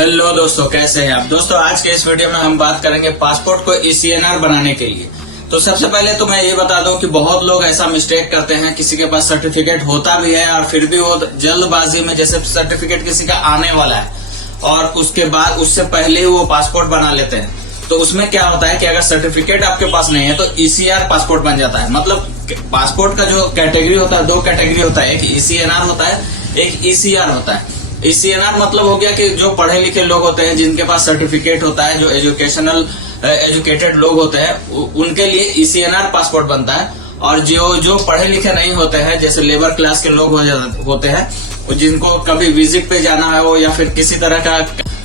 Hello दोस्तों, कैसे हैं आप। दोस्तों आज के इस वीडियो में हम बात करेंगे पासपोर्ट को ECNR बनाने के लिए। तो सबसे पहले तो मैं ये बता दूं कि बहुत लोग ऐसा मिस्टेक करते हैं, किसी के पास सर्टिफिकेट होता भी है और फिर भी वो जल्दबाजी में, जैसे सर्टिफिकेट किसी का आने वाला है और उसके बाद उससे पहले ही वो पासपोर्ट बना लेते हैं। तो उसमें क्या होता है कि अगर सर्टिफिकेट आपके पास नहीं है तो ECR पासपोर्ट बन जाता है। मतलब पासपोर्ट का जो कैटेगरी होता है, दो कैटेगरी होता है, एक ECNR होता है, एक ECR होता है। ECNR मतलब हो गया कि जो पढ़े लिखे लोग होते हैं, जिनके पास सर्टिफिकेट होता है, जो एजुकेटेड लोग होते हैं, उनके लिए ECNR पासपोर्ट बनता है। और जो पढ़े लिखे नहीं होते हैं, जैसे लेबर क्लास के लोग होते हैं, जिनको कभी विजिट पे जाना है वो, या फिर किसी तरह का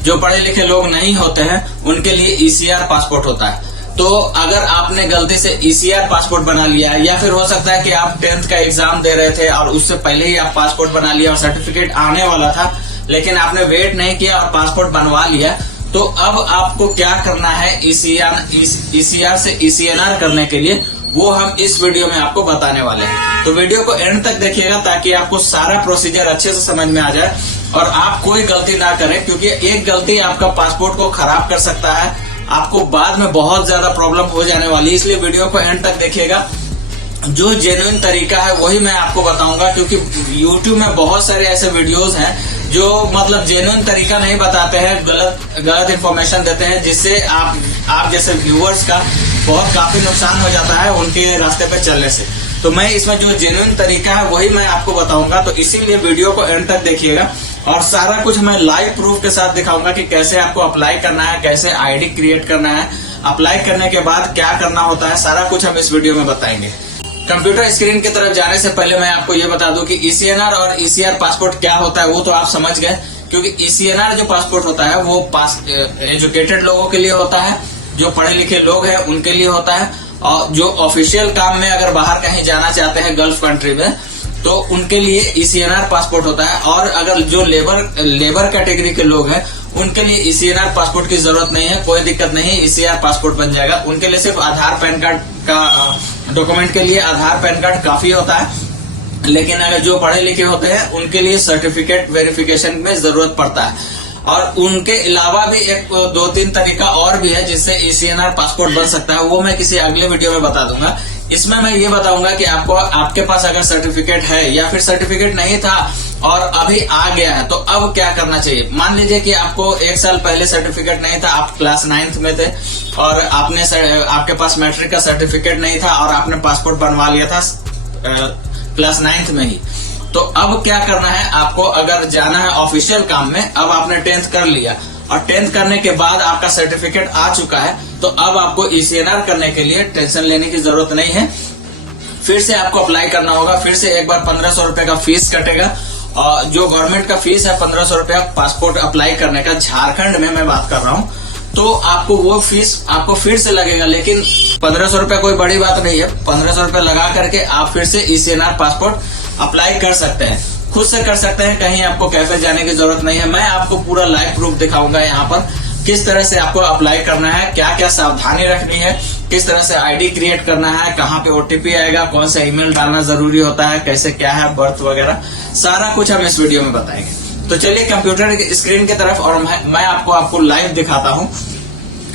जो पढ़े लिखे लोग नहीं होते हैं, उनके लिए ECR पासपोर्ट होता है। तो अगर आपने गलती से ECR पासपोर्ट बना लिया है, या फिर हो सकता है कि आप 10th का एग्जाम दे रहे थे और उससे पहले ही आप पासपोर्ट बना लिया और सर्टिफिकेट आने वाला था, लेकिन आपने वेट नहीं किया और पासपोर्ट बनवा लिया, तो अब आपको क्या करना है ECR से ECNR करने के लिए, वो हम इस वीडियो में आपको बताने वाले हैं। तो वीडियो को एंड तक देखिएगा ताकि आपको सारा प्रोसीजर अच्छे से समझ में आ जाए और आप कोई गलती ना करें, क्योंकि एक गलती आपका पासपोर्ट को खराब कर सकता है, आपको बाद में बहुत ज्यादा प्रॉब्लम हो जाने वाली है। इसलिए वीडियो को एंड तक देखिएगा। जो जेन्युइन तरीका है वही मैं आपको बताऊंगा, क्योंकि YouTube में बहुत सारे ऐसे वीडियोस हैं जो मतलब जेन्युइन तरीका नहीं बताते हैं, गलत इन्फॉर्मेशन देते हैं, जिससे आप जैसे व्यूअर्स का काफी नुकसान हो जाता है उनके रास्ते पे चलने से। तो मैं इसमें जो जेन्युइन तरीका है वही मैं आपको बताऊंगा। तो इसीलिए वीडियो को एंड तक देखिएगा और सारा कुछ मैं लाइव प्रूफ के साथ दिखाऊंगा कि कैसे आपको अप्लाई करना है, कैसे ID क्रिएट करना है, अप्लाई करने के बाद क्या करना होता है, सारा कुछ हम इस वीडियो में बताएंगे। कंप्यूटर स्क्रीन की तरफ जाने से पहले मैं आपको ये बता दूं कि ECNR और ECR पासपोर्ट क्या होता है, वो तो आप समझ गए। क्योंकि ECNR जो पासपोर्ट होता है वो एजुकेटेड लोगों के लिए होता है, जो पढ़े लिखे लोग हैं उनके लिए होता है, और जो ऑफिशियल काम में अगर बाहर कहीं जाना चाहते हैं गल्फ कंट्री में, तो उनके लिए ECNR पासपोर्ट होता है। और अगर जो लेबर कैटेगरी के लोग हैं उनके लिए ECNR पासपोर्ट की जरूरत नहीं है, कोई दिक्कत नहीं है, ECR पासपोर्ट बन जाएगा। उनके लिए सिर्फ आधार पैन कार्ड का डॉक्यूमेंट के लिए आधार पैन कार्ड काफी होता है। लेकिन अगर जो पढ़े लिखे होते हैं उनके लिए सर्टिफिकेट वेरिफिकेशन में जरूरत पड़ता है। और उनके अलावा भी एक 2-3 तरीका और भी है जिससे ECNR पासपोर्ट बन सकता है, वो मैं किसी अगले वीडियो में बता दूंगा। इसमें मैं ये बताऊंगा कि आपके पास अगर सर्टिफिकेट है या फिर सर्टिफिकेट नहीं था और अभी आ गया है, तो अब क्या करना चाहिए। मान लीजिए कि आपको 1 साल पहले सर्टिफिकेट नहीं था, आप क्लास 9th में थे और आपके पास मैट्रिक का सर्टिफिकेट नहीं था और आपने पासपोर्ट बनवा लिया था क्लास 9th में ही। तो अब क्या करना है, आपको अगर जाना है ऑफिशियल काम में, अब आपने 10th कर लिया और 10th करने के बाद आपका सर्टिफिकेट आ चुका है, तो अब आपको ECNR करने के लिए टेंशन लेने की जरूरत नहीं है। फिर से आपको अप्लाई करना होगा, फिर से एक बार 1500 रुपए का फीस कटेगा। और जो गवर्नमेंट का फीस है 1500 रुपया पासपोर्ट अप्लाई करने का, झारखंड में मैं बात कर रहा हूँ, तो आपको वो फीस आपको फिर से लगेगा। लेकिन 1500 रुपया कोई बड़ी बात नहीं है, 1500 रुपया लगा करके आप फिर से ECNR पासपोर्ट अप्लाई कर सकते हैं, खुद से कर सकते हैं, कहीं आपको कैफे जाने की जरूरत नहीं है। मैं आपको पूरा लाइव प्रूफ दिखाऊंगा यहाँ पर किस तरह से आपको अप्लाई करना है, क्या क्या सावधानी रखनी है, किस तरह से ID क्रिएट करना है, कहाँ पे OTP आएगा, कौन सा ईमेल डालना जरूरी होता है, कैसे क्या है बर्थ वगैरह, सारा कुछ हम इस वीडियो में बताएंगे। तो चलिए कंप्यूटर स्क्रीन की तरफ और मैं आपको लाइव दिखाता हूँ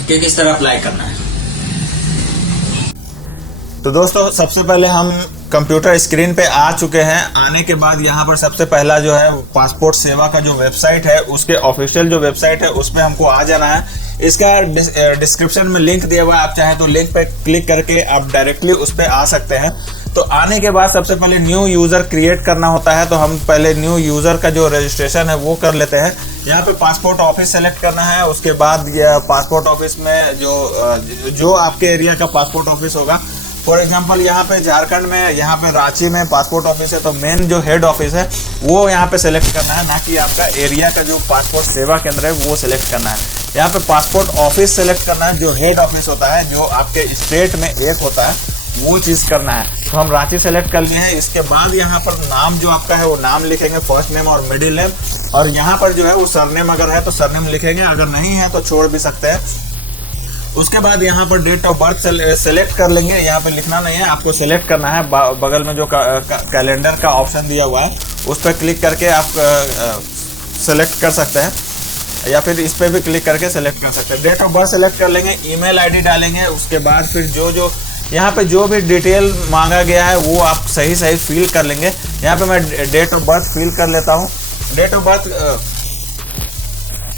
कि किस तरह अप्लाई करना है। तो दोस्तों सबसे पहले हम कंप्यूटर स्क्रीन पे आ चुके हैं। आने के बाद यहाँ पर सबसे पहला जो है पासपोर्ट सेवा का जो वेबसाइट है, उसके ऑफिशियल जो वेबसाइट है उस पे हमको आ जाना है। इसका डिस्क्रिप्शन में लिंक दिया हुआ है, आप चाहें तो लिंक पे क्लिक करके आप डायरेक्टली उस पे आ सकते हैं। तो आने के बाद सबसे पहले न्यू यूजर क्रिएट करना होता है, तो हम पहले न्यू यूजर का जो रजिस्ट्रेशन है वो कर लेते हैं। यहाँ पे पासपोर्ट ऑफिस सेलेक्ट करना है, उसके बाद ये पासपोर्ट ऑफिस में जो आपके एरिया का पासपोर्ट ऑफिस होगा, फॉर एग्जांपल यहाँ पे झारखंड में, यहाँ पे रांची में पासपोर्ट ऑफिस है, तो मेन जो हेड ऑफिस है वो यहाँ पे सेलेक्ट करना है, ना कि आपका एरिया का जो पासपोर्ट सेवा केंद्र है वो सिलेक्ट करना है। यहाँ पे पासपोर्ट ऑफिस सेलेक्ट करना है, जो हेड ऑफिस होता है, जो आपके स्टेट में एक होता है, वो चीज करना है। तो हम रांची सेलेक्ट कर लिए हैं। इसके बाद यहाँ पर नाम जो आपका है वो नाम लिखेंगे, फर्स्ट नेम और मिडिल नेम, और यहाँ पर जो है वो सरनेम अगर है तो सरनेम लिखेंगे, अगर नहीं है तो छोड़ भी सकते हैं। उसके बाद यहाँ पर डेट ऑफ बर्थ सेलेक्ट कर लेंगे, यहाँ पे लिखना नहीं है, आपको सेलेक्ट करना है। बगल में जो कैलेंडर का ऑप्शन दिया हुआ है उस पर क्लिक करके आप सेलेक्ट कर सकते हैं। या फिर इस पे भी क्लिक करके सेलेक्ट कर सकते हैं। डेट ऑफ बर्थ सेलेक्ट कर लेंगे, ईमेल आईडी डालेंगे, उसके बाद फिर जो यहाँ पे जो भी डिटेल मांगा गया है वो आप सही फिल कर लेंगे। यहाँ पे मैं डेट ऑफ बर्थ फिल कर लेता हूँ। डेट ऑफ बर्थ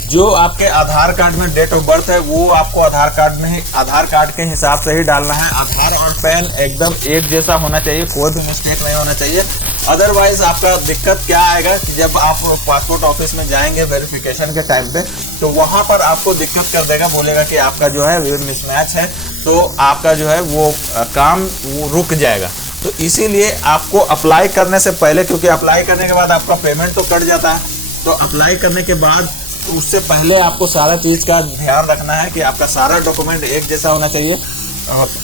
जो आपके आधार कार्ड में डेट ऑफ बर्थ है वो आपको आधार कार्ड के हिसाब से ही डालना है। आधार और पैन एकदम एक जैसा होना चाहिए, कोई भी मिस्टेक नहीं होना चाहिए। अदरवाइज आपका दिक्कत क्या आएगा कि जब आप पासपोर्ट ऑफिस में जाएंगे वेरिफिकेशन के टाइम पे, तो वहां पर आपको दिक्कत कर देगा, बोलेगा कि आपका जो है मिसमैच है, तो आपका जो है वो काम वो रुक जाएगा। तो इसीलिए आपको अप्लाई करने से पहले, क्योंकि अप्लाई करने के बाद आपका पेमेंट तो कट जाता है, तो अप्लाई करने के बाद तो उससे पहले आपको सारा चीज का ध्यान रखना है कि आपका सारा डॉक्यूमेंट एक जैसा होना चाहिए।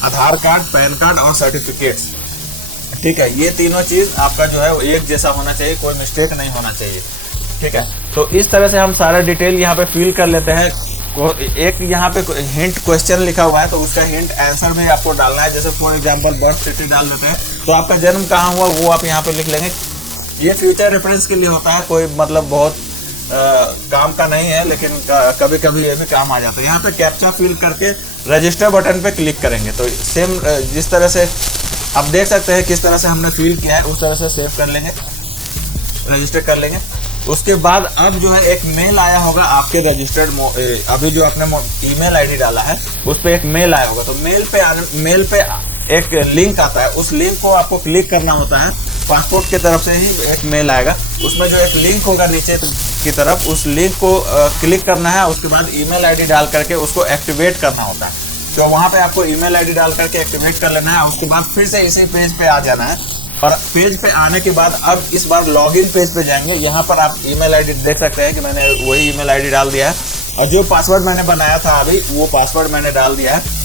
आधार कार्ड, पैन कार्ड और सर्टिफिकेट्स, ठीक है, ये तीनों चीज आपका जो है वो एक जैसा होना चाहिए, कोई मिस्टेक नहीं होना चाहिए, ठीक है। तो इस तरह से हम सारा डिटेल यहाँ पे फिल कर लेते हैं। एक यहाँ पे हिंट क्वेश्चन लिखा हुआ है, तो उसका हिंट आंसर में आपको डालना है। जैसे फॉर एग्जांपल बर्थ सिटी डाल देते हैं, तो आपका जन्म कहाँ हुआ वो आप यहाँ पे लिख लेंगे। ये फ्यूचर रेफरेंस के लिए होता है, कोई मतलब बहुत काम का नहीं है, लेकिन कभी कभी ये भी काम आ जाता है। यहाँ पे कैप्चा फिल करके रजिस्टर बटन पे क्लिक करेंगे, तो सेम जिस तरह से आप देख सकते हैं किस तरह से हमने फिल किया है, उस तरह से सेव कर लेंगे, रजिस्टर कर लेंगे। उसके बाद अब जो है एक मेल आया होगा आपके रजिस्टर्ड, अभी जो आपने ईमेल आईडी डाला है उस पर एक मेल आया होगा। तो मेल पे एक लिंक आता है, उस लिंक को आपको क्लिक करना होता है। पासपोर्ट की तरफ से ही एक मेल आएगा, उसमें जो एक लिंक होगा नीचे की तरफ, उस लिंक को क्लिक करना है। उसके बाद ईमेल आईडी डाल करके उसको एक्टिवेट करना होता है। तो वहां पे आपको ईमेल आईडी डाल करके एक्टिवेट कर लेना है। उसके बाद फिर से इसी पेज पे आ जाना है, और पेज पे आने के बाद अब इस बार लॉगिन पेज पे जाएंगे। यहाँ पर आप ईमेल आईडी देख सकते हैं कि मैंने वही ईमेल आईडी डाल दिया है, और जो पासवर्ड मैंने बनाया था अभी वो पासवर्ड मैंने डाल दिया है।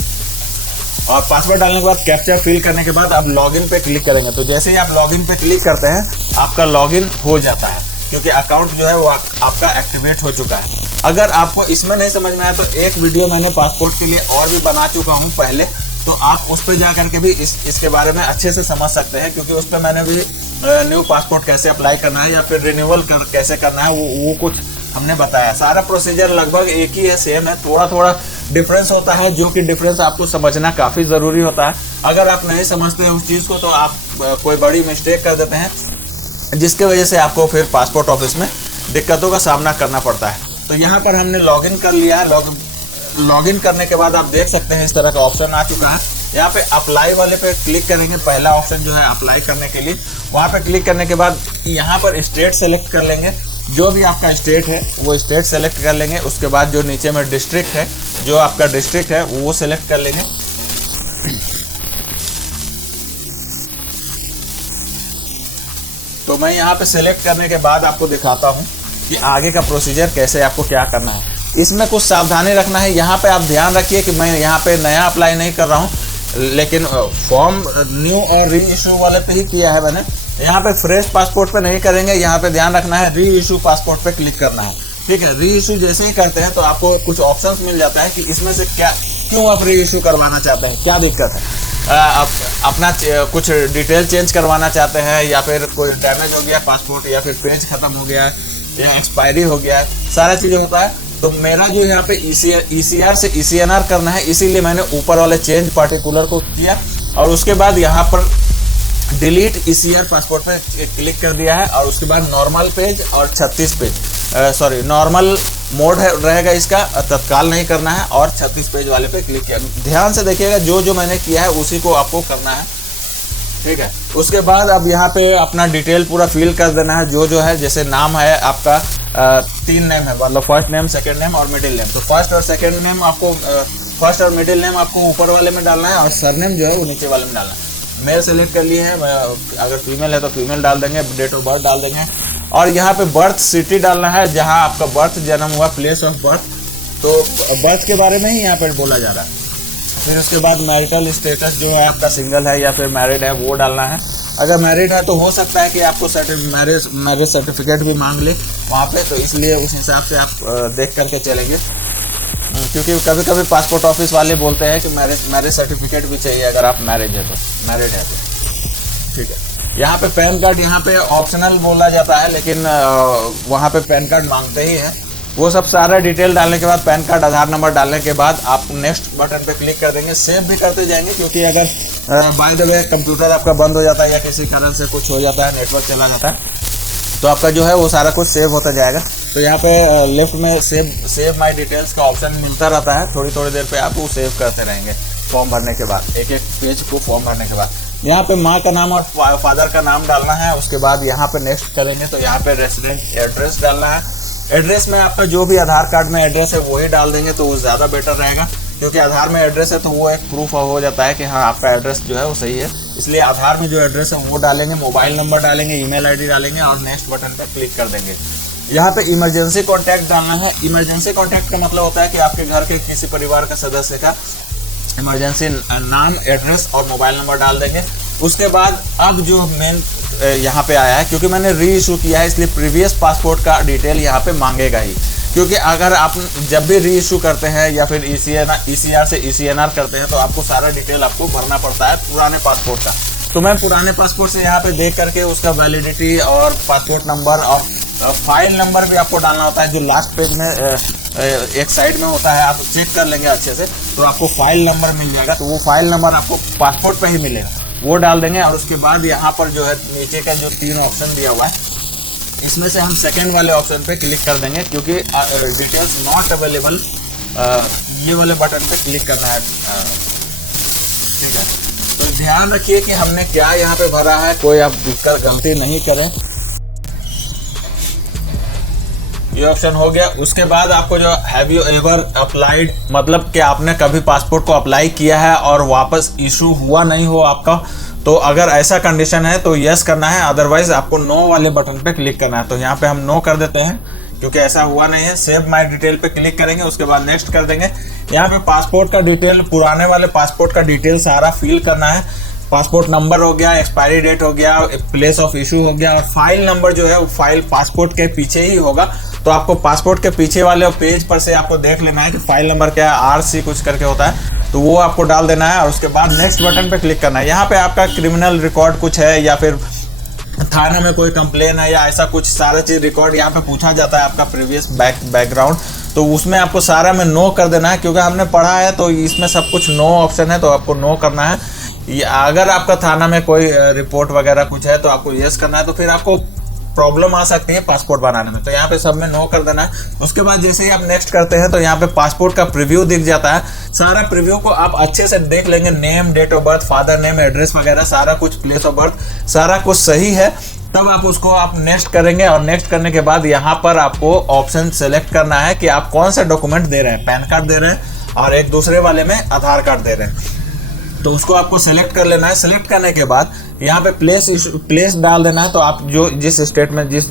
और पासवर्ड डालने के बाद कैप्चा फिल करने के बाद आप लॉगिन पे क्लिक करेंगे। तो जैसे ही आप लॉगिन पे क्लिक करते हैं आपका लॉगिन हो जाता है, क्योंकि अकाउंट जो है वो आपका एक्टिवेट हो चुका है। अगर आपको इसमें नहीं समझ में आया तो एक वीडियो मैंने पासपोर्ट के लिए और भी बना चुका हूँ पहले, तो आप उस पर जा करके भी इसके बारे में अच्छे से समझ सकते हैं, क्योंकि उस पर मैंने भी न्यू पासपोर्ट कैसे अप्लाई करना है या फिर रिन्यूअल कैसे करना है वो कुछ हमने बताया। सारा प्रोसीजर लगभग एक ही है, सेम है, थोड़ा थोड़ा डिफरेंस होता है, जो कि डिफरेंस आपको समझना काफी जरूरी होता है। अगर आप नहीं समझते हैं उस चीज को तो आप कोई बड़ी मिस्टेक कर देते हैं, जिसके वजह से आपको फिर पासपोर्ट ऑफिस में दिक्कतों का सामना करना पड़ता है। तो यहाँ पर हमने लॉगिन कर लिया है। लॉगिन करने के बाद आप देख सकते हैं इस तरह का ऑप्शन आ चुका है। यहाँ पे अप्लाई वाले पे क्लिक करेंगे, पहला ऑप्शन जो है अप्लाई करने के लिए। वहाँ पे क्लिक करने के बाद यहाँ पर स्टेट सेलेक्ट कर लेंगे, जो भी आपका स्टेट है वो स्टेट सेलेक्ट कर लेंगे। उसके बाद जो नीचे में डिस्ट्रिक्ट है, जो आपका डिस्ट्रिक्ट है वो सेलेक्ट कर लेंगे। तो मैं यहाँ पे सेलेक्ट करने के बाद आपको दिखाता हूँ कि आगे का प्रोसीजर कैसे आपको क्या करना है। इसमें कुछ सावधानी रखना है। यहाँ पे आप ध्यान रखिए कि मैं यहाँ पे नया अप्लाई नहीं कर रहा हूँ, लेकिन फॉर्म न्यू और री इशू वाले पे ही किया है मैंने। यहाँ पे फ्रेश पासपोर्ट पे नहीं करेंगे, यहाँ पे ध्यान रखना है री इशू पासपोर्ट पे क्लिक करना है, ठीक है। री इशू जैसे ही करते हैं तो आपको कुछ ऑप्शंस मिल जाता है कि इसमें से क्यों आप री इशू करवाना चाहते हैं, क्या दिक्कत है। आप अपना कुछ डिटेल चेंज करवाना चाहते हैं, या फिर कोई डैमेज हो गया पासपोर्ट, या फिर पेज खत्म हो गया, या एक्सपायरी हो गया, सारा चीजें होता है। तो मेरा जो यहाँ पे ECR से ECNR करना है, इसीलिए मैंने ऊपर वाले चेंज पार्टिकुलर को किया, और उसके बाद यहाँ पर डिलीट ECR पासपोर्ट पे क्लिक कर दिया है। और उसके बाद नॉर्मल पेज और 36 पेज नॉर्मल मोड रहेगा इसका, तत्काल नहीं करना है, और 36 पेज वाले पे क्लिक किया। ध्यान से देखिएगा, जो मैंने किया है उसी को आपको करना है, ठीक है। उसके बाद अब यहाँ पे अपना डिटेल पूरा फिल कर देना है, जो है जैसे नाम है आपका 3 नेम है, मतलब फर्स्ट नेम, सेकंड नेम और मिडिल नेम। तो फर्स्ट और सेकंड नेम आपको, फर्स्ट और मिडिल नेम आपको ऊपर वाले में डालना है, और सरनेम जो है वो नीचे वाले में डालना है। मेल सेलेक्ट कर लिए हैं, अगर फीमेल है तो फीमेल डाल देंगे, डेट ऑफ बर्थ डाल देंगे, और यहाँ पे बर्थ सिटी डालना है जहाँ आपका बर्थ जन्म हुआ, प्लेस ऑफ बर्थ। तो बर्थ के बारे में ही यहाँ पे बोला जा रहा है। फिर उसके बाद मैरिटल स्टेटस जो है आपका सिंगल है या फिर मैरिड है वो डालना है। अगर मैरिड है तो हो सकता है कि आपको मैरिज सर्टिफिकेट भी मांग ले वहाँ पे, तो इसलिए उस हिसाब से आप देख करके चलेंगे, क्योंकि कभी कभी पासपोर्ट ऑफिस वाले बोलते हैं कि मैरिज सर्टिफिकेट भी चाहिए अगर आप मैरिड है तो, ठीक है। यहाँ पे पैन कार्ड यहाँ पे ऑप्शनल बोला जाता है, लेकिन वहाँ पे पैन कार्ड मांगते ही है। वो सब सारा डिटेल डालने के बाद, पैन कार्ड, आधार नंबर डालने के बाद आप नेक्स्ट बटन पे क्लिक कर देंगे। सेव भी करते जाएंगे, क्योंकि अगर बाय द वे कंप्यूटर आपका बंद हो जाता है या किसी कारण से कुछ हो जाता है, नेटवर्क चला जाता है, तो आपका जो है वो सारा कुछ सेव होता जाएगा। तो यहाँ पे लेफ्ट में सेव माय डिटेल्स का ऑप्शन मिलता रहता है। थोड़ी थोड़ी देर पे आप वो सेव करते रहेंगे फॉर्म भरने के बाद, एक एक पेज को फॉर्म भरने के बाद। यहाँ पे माँ का नाम और फादर का नाम डालना है। उसके बाद यहाँ पे नेक्स्ट करेंगे तो यहाँ पे रेसिडेंट एड्रेस डालना है। एड्रेस में आपका जो भी आधार कार्ड में एड्रेस है वही डाल देंगे तो वो ज़्यादा बेटर रहेगा, क्योंकि आधार में एड्रेस है तो वो एक प्रूफ हो जाता है कि हाँ आपका एड्रेस जो है वो सही है। इसलिए आधार में जो एड्रेस है वो डालेंगे, मोबाइल नंबर डालेंगे, ईमेल आईडी डालेंगे और नेक्स्ट बटन पर क्लिक कर देंगे। यहाँ पे इमरजेंसी कॉन्टैक्ट डालना है। इमरजेंसी कॉन्टैक्ट का मतलब होता है कि आपके घर के किसी परिवार का सदस्य का इमरजेंसी नाम, एड्रेस और मोबाइल नंबर डाल देंगे। उसके बाद अब जो मेन यहाँ पे आया है, क्योंकि मैंने री इशू किया है इसलिए प्रीवियस पासपोर्ट का डिटेल यहाँ पे मांगेगा ही, क्योंकि अगर आप जब भी री इशू करते हैं या फिर ECR से ECNR करते हैं तो आपको सारा डिटेल आपको भरना पड़ता है पुराने पासपोर्ट का। तो मैं पुराने पासपोर्ट से यहाँ पे देख करके उसका वैलिडिटी और पासपोर्ट नंबर और फाइल नंबर भी आपको डालना होता है, जो लास्ट पेज में एक साइड में होता है, आप चेक कर लेंगे अच्छे से तो आपको फाइल नंबर मिल जाएगा। तो वो फाइल नंबर आपको पासपोर्ट पे ही मिलेगा, वो डाल देंगे। और उसके बाद यहाँ पर जो है नीचे का जो 3 ऑप्शन दिया हुआ है, इसमें से हम सेकंड वाले ऑप्शन पे क्लिक कर देंगे, क्योंकि डिटेल्स नॉट अवेलेबल ये वाले बटन पे क्लिक करना है। ठीक है, तो ध्यान रखिए कि हमने क्या यहाँ पे भरा है, कोई आप गलती नहीं करें। ये ऑप्शन हो गया। उसके बाद आपको जो हैव यू एवर अप्लाइड, मतलब कि आपने कभी पासपोर्ट को अप्लाई किया है और वापस इशू हुआ नहीं हो आपका, तो अगर ऐसा कंडीशन है तो यस करना है, अदरवाइज आपको नो वाले बटन पे क्लिक करना है। तो यहाँ पे हम नो कर देते हैं क्योंकि ऐसा हुआ नहीं है। सेव माय डिटेल पे क्लिक करेंगे, उसके बाद नेक्स्ट कर देंगे। यहाँ पे पासपोर्ट का डिटेल, पुराने वाले पासपोर्ट का डिटेल सारा फिल करना है। पासपोर्ट नंबर हो गया, एक्सपायरी डेट हो गया, प्लेस ऑफ इशू हो गया और फाइल नंबर जो है वो फाइल पासपोर्ट के पीछे ही होगा। तो आपको पासपोर्ट के पीछे वाले पेज पर से आपको देख लेना है कि फाइल नंबर क्या है, RC कुछ करके होता है, तो वो आपको डाल देना है और उसके बाद नेक्स्ट बटन पे क्लिक करना है। यहाँ पे आपका क्रिमिनल रिकॉर्ड कुछ है या फिर थाना में कोई कंप्लेन है या ऐसा कुछ सारा चीज रिकॉर्ड यहाँ पे पूछा जाता है, आपका प्रीवियस बैकग्राउंड, तो उसमें आपको सारा में नो कर देना है, क्योंकि हमने पढ़ा है तो इसमें सब कुछ नो ऑप्शन है, तो आपको नो करना है। अगर आपका थाना में कोई रिपोर्ट वगैरह कुछ है तो आपको यस करना है, तो फिर आपको प्रॉब्लम आ सकती है पासपोर्ट बनाने में, तो यहाँ पे सब में नो कर देना है। उसके बाद जैसे ही आप नेक्स्ट करते हैं तो यहाँ पे पासपोर्ट का प्रीव्यू दिख जाता है। सारा प्रीव्यू को आप अच्छे से देख लेंगे, name, date of birth, father name, address वगैरह सारा कुछ, प्लेस ऑफ बर्थ सारा कुछ सही है, तब आप उसको आप नेक्स्ट करेंगे। और नेक्स्ट करने के बाद यहाँ पर आपको ऑप्शन सेलेक्ट करना है कि आप कौन सा डॉक्यूमेंट दे रहे हैं, पैन कार्ड दे रहे हैं और एक दूसरे वाले में आधार कार्ड दे रहे हैं, तो उसको आपको सेलेक्ट कर लेना है। सेलेक्ट करने के बाद यहाँ पे प्लेस डाल देना है, तो आप जो जिस स्टेट में जिस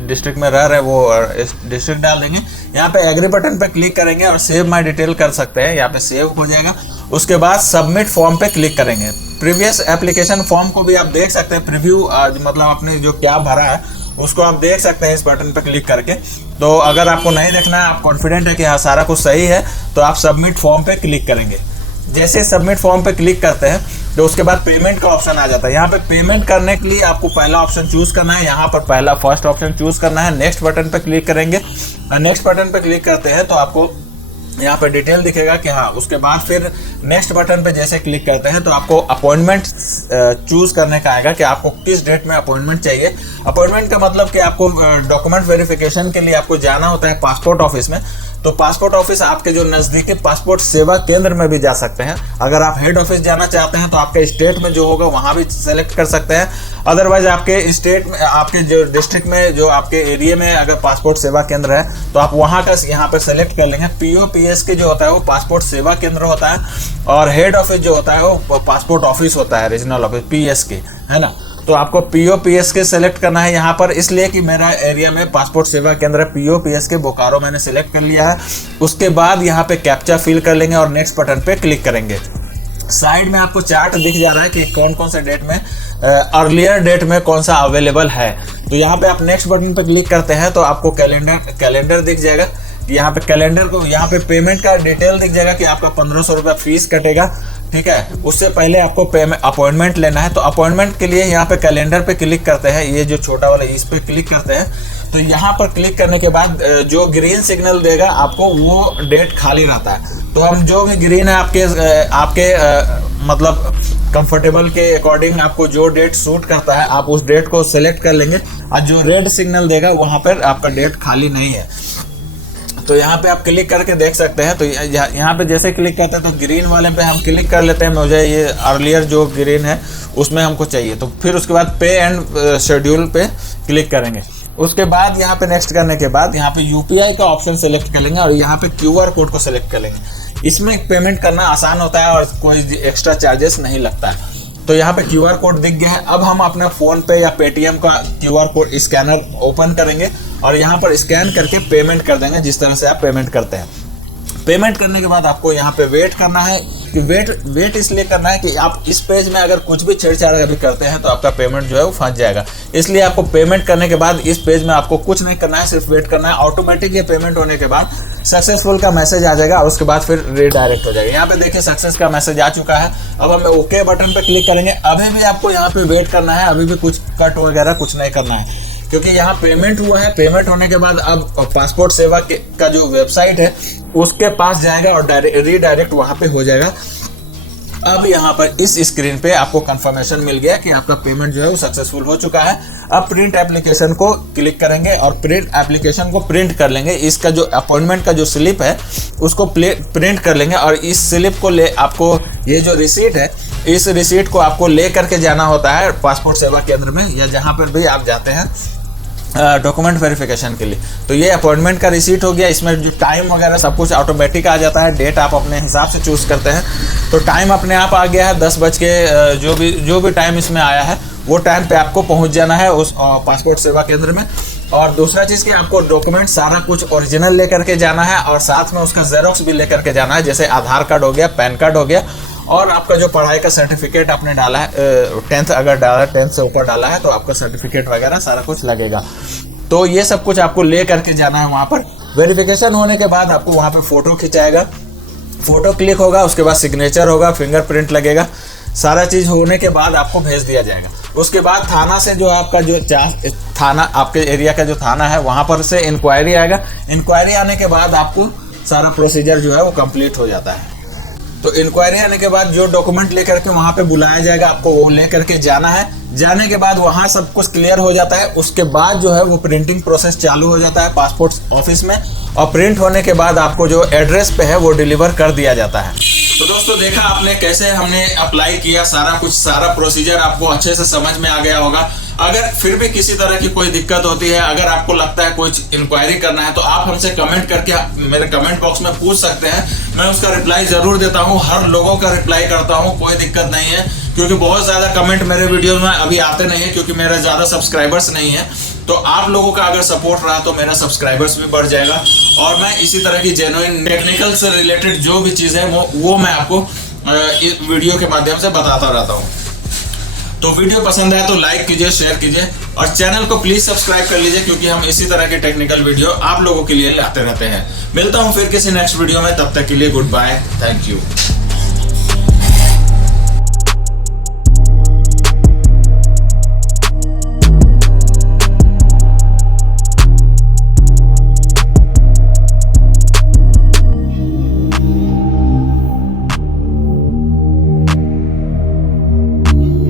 डिस्ट्रिक्ट में रह रहे हैं वो डिस्ट्रिक्ट डाल देंगे। यहाँ पे एग्री बटन पे क्लिक करेंगे और सेव माय डिटेल कर सकते हैं, यहाँ पे सेव हो जाएगा। उसके बाद सबमिट फॉर्म पे क्लिक करेंगे। प्रीवियस एप्लीकेशन फॉर्म को भी आप देख सकते हैं, प्रीव्यू मतलब आपने जो क्या भरा है उसको आप देख सकते हैं इस बटन पे क्लिक करके। तो अगर आपको नहीं देखना है, आप कॉन्फिडेंट है कि हाँ सारा कुछ सही है, तो आप सबमिट फॉर्म पे क्लिक करेंगे। जैसे सबमिट फॉर्म पे क्लिक करते हैं तो उसके बाद पेमेंट का ऑप्शन आ जाता है। यहाँ पे पेमेंट करने के लिए आपको पहला ऑप्शन चूज करना है, यहाँ पर पहला फर्स्ट ऑप्शन चूज करना है। नेक्स्ट बटन पे क्लिक करेंगे, नेक्स्ट बटन पे क्लिक करते हैं तो आपको यहाँ पे डिटेल दिखेगा कि हाँ। उसके बाद फिर नेक्स्ट बटन पे जैसे क्लिक करते हैं तो आपको अपॉइंटमेंट चूज करने का आएगा कि आपको किस डेट में अपॉइंटमेंट चाहिए। अपॉइंटमेंट का मतलब कि आपको डॉक्यूमेंट वेरिफिकेशन के लिए आपको जाना होता है पासपोर्ट ऑफिस में, तो पासपोर्ट ऑफिस आपके जो नजदीकी पासपोर्ट सेवा केंद्र में भी जा सकते हैं। अगर आप हेड ऑफिस जाना चाहते हैं तो आपके स्टेट में जो होगा वहां भी सेलेक्ट कर सकते हैं। अदरवाइज आपके स्टेट में, आपके जो डिस्ट्रिक्ट में, जो आपके एरिया में अगर पासपोर्ट सेवा केंद्र है तो आप वहां का यहाँ पे सेलेक्ट कर लेंगे। POPS के जो होता है वो पासपोर्ट सेवा केंद्र होता है और हेड ऑफिस जो होता है वो पासपोर्ट ऑफिस होता है, रीजनल ऑफिस PSK, है ना। तो आपको POPS के सेलेक्ट करना है यहाँ पर, इसलिए कि मेरा एरिया में पासपोर्ट सेवा केंद्र है POPS के बोकारो, मैंने सेलेक्ट कर लिया है। उसके बाद यहाँ पे कैप्चा फिल कर लेंगे और नेक्स्ट बटन पे क्लिक करेंगे। साइड में आपको चार्ट दिख जा रहा है कि कौन कौन से डेट में, अर्लियर डेट में कौन सा अवेलेबल है। तो यहाँ पे आप नेक्स्ट बटन पे क्लिक करते हैं तो आपको कैलेंडर दिख जाएगा। यहाँ पे कैलेंडर को, यहाँ पे पेमेंट का डिटेल दिख जाएगा कि आपका 1500 रुपया फीस कटेगा, ठीक है। उससे पहले आपको अपॉइंटमेंट लेना है, तो अपॉइंटमेंट के लिए यहाँ पे कैलेंडर पे क्लिक करते हैं, ये जो छोटा वाला इस पे क्लिक करते हैं तो यहाँ पर क्लिक करने के बाद जो ग्रीन सिग्नल देगा आपको वो डेट खाली रहता है। तो हम जो भी ग्रीन है आपके मतलब कंफर्टेबल के अकॉर्डिंग आपको जो डेट सूट करता है आप उस डेट को सिलेक्ट कर लेंगे, और जो रेड सिग्नल देगा वहां पर आपका डेट खाली नहीं है। तो यहाँ पे आप क्लिक करके देख सकते हैं। तो यहाँ पे जैसे क्लिक करते हैं तो ग्रीन वाले पे हम क्लिक कर लेते हैं, मुझे ये अर्लियर जो ग्रीन है उसमें हमको चाहिए। तो फिर उसके बाद पे एंड शेड्यूल पे क्लिक करेंगे। उसके बाद यहाँ पे नेक्स्ट करने के बाद यहाँ पे यूपीआई का ऑप्शन सेलेक्ट कर लेंगे और यहाँ पे क्यूआर कोड को सिलेक्ट कर लेंगे। इसमें पेमेंट करना आसान होता है और कोई एक्स्ट्रा चार्जेस नहीं लगता है। तो यहाँ पे क्यूआर कोड दिख गया है। अब हम अपना फोन पे या पेटीएम का क्यूआर कोड स्कैनर ओपन करेंगे और यहाँ पर स्कैन करके पेमेंट कर देंगे, जिस तरह से आप पेमेंट करते हैं। पेमेंट करने के बाद आपको यहाँ पे वेट करना है कि वेट इसलिए करना है कि आप इस पेज में अगर कुछ भी छेड़छाड़ अभी करते हैं तो आपका पेमेंट जो है वो फंस जाएगा। इसलिए आपको पेमेंट करने के बाद इस पेज में आपको कुछ नहीं करना है, सिर्फ वेट करना है। ऑटोमेटिक ये पेमेंट होने के बाद सक्सेसफुल का मैसेज आ जाएगा और उसके बाद फिर रीडायरेक्ट हो जाएगा। यहाँ पे देखिए सक्सेस का मैसेज आ चुका है। अब हम ओके बटन पे क्लिक करेंगे। अभी भी आपको यहाँ पे वेट करना है, अभी भी कुछ कट वगैरह कुछ नहीं करना है, क्योंकि यहाँ पेमेंट हुआ है। पेमेंट होने के बाद अब पासपोर्ट सेवा का जो वेबसाइट है उसके पास जाएगा और रीडायरेक्ट वहां पे हो जाएगा। अब यहाँ पर इस स्क्रीन पे आपको कंफर्मेशन मिल गया कि आपका पेमेंट जो है वो सक्सेसफुल हो चुका है। अब प्रिंट एप्लीकेशन को क्लिक करेंगे और प्रिंट एप्लीकेशन को प्रिंट कर लेंगे। इसका जो अपॉइंटमेंट का जो स्लिप है उसको प्रिंट कर लेंगे और इस स्लिप को ले आपको ये जो रिसीट है इस रिसीट को आपको ले करके जाना होता है पासपोर्ट सेवा केंद्र में या जहाँ पर भी आप जाते हैं डॉक्यूमेंट वेरिफिकेशन के लिए। तो ये अपॉइंटमेंट का रिसीट हो गया। इसमें जो टाइम वगैरह सब कुछ ऑटोमेटिक आ जाता है, डेट आप अपने हिसाब से चूज करते हैं। तो टाइम अपने आप आ गया है 10 बज के जो भी टाइम इसमें आया है वो टाइम पे आपको पहुंच जाना है उस पासपोर्ट सेवा केंद्र में। और दूसरा चीज़ कि आपको डॉक्यूमेंट सारा कुछ ओरिजिनल लेकर के जाना है और साथ में उसका जेरोक्स भी लेकर के जाना है, जैसे आधार कार्ड हो गया, पैन कार्ड हो गया और आपका जो पढ़ाई का सर्टिफिकेट आपने डाला है 10th अगर डाला है 10th से ऊपर डाला है तो आपका सर्टिफिकेट वगैरह सारा कुछ लगेगा। तो ये सब कुछ आपको ले करके जाना है वहाँ पर। वेरिफिकेशन होने के बाद आपको वहाँ पे फोटो खिंचाएगा, फोटो क्लिक होगा, उसके बाद सिग्नेचर होगा, फिंगरप्रिंट लगेगा, सारा चीज़ होने के बाद आपको भेज दिया जाएगा। उसके बाद थाना से जो आपका जो थाना आपके एरिया का जो थाना है वहाँ पर से इंक्वायरी आएगा। इंक्वायरी आने के बाद आपको सारा प्रोसीजर जो है वो कंप्लीट हो जाता है। तो इंक्वायरी आने के बाद जो डॉक्यूमेंट लेकर के वहाँ पे बुलाया जाएगा आपको वो लेकर के जाना है। जाने के बाद वहाँ सब कुछ क्लियर हो जाता है। उसके बाद जो है वो प्रिंटिंग प्रोसेस चालू हो जाता है पासपोर्ट ऑफिस में और प्रिंट होने के बाद आपको जो एड्रेस पे है वो डिलीवर कर दिया जाता है। तो दोस्तों देखा आपने कैसे हमने अप्लाई किया, सारा प्रोसीजर आपको अच्छे से समझ में आ गया होगा। अगर फिर भी किसी तरह की कोई दिक्कत होती है, अगर आपको लगता है कुछ इंक्वायरी करना है तो आप हमसे कमेंट करके मेरे कमेंट बॉक्स में पूछ सकते हैं। मैं उसका रिप्लाई जरूर देता हूँ, हर लोगों का रिप्लाई करता हूँ, कोई दिक्कत नहीं है। क्योंकि बहुत ज्यादा कमेंट मेरे वीडियो में अभी आते नहीं है क्योंकि मेरा ज्यादा सब्सक्राइबर्स नहीं है। तो आप लोगों का अगर सपोर्ट रहा तो मेरा सब्सक्राइबर्स भी बढ़ जाएगा और मैं इसी तरह की जेन्युइन टेक्निकल से रिलेटेड जो भी चीज़ है वो मैं आपको इस वीडियो के माध्यम से बताता रहता हूँ। तो वीडियो पसंद आए तो लाइक कीजिए, शेयर कीजिए और चैनल को प्लीज सब्सक्राइब कर लीजिए क्योंकि हम इसी तरह के टेक्निकल वीडियो आप लोगों के लिए लाते रहते हैं। मिलता हूँ फिर किसी नेक्स्ट वीडियो में, तब तक के लिए गुड बाय, थैंक यू।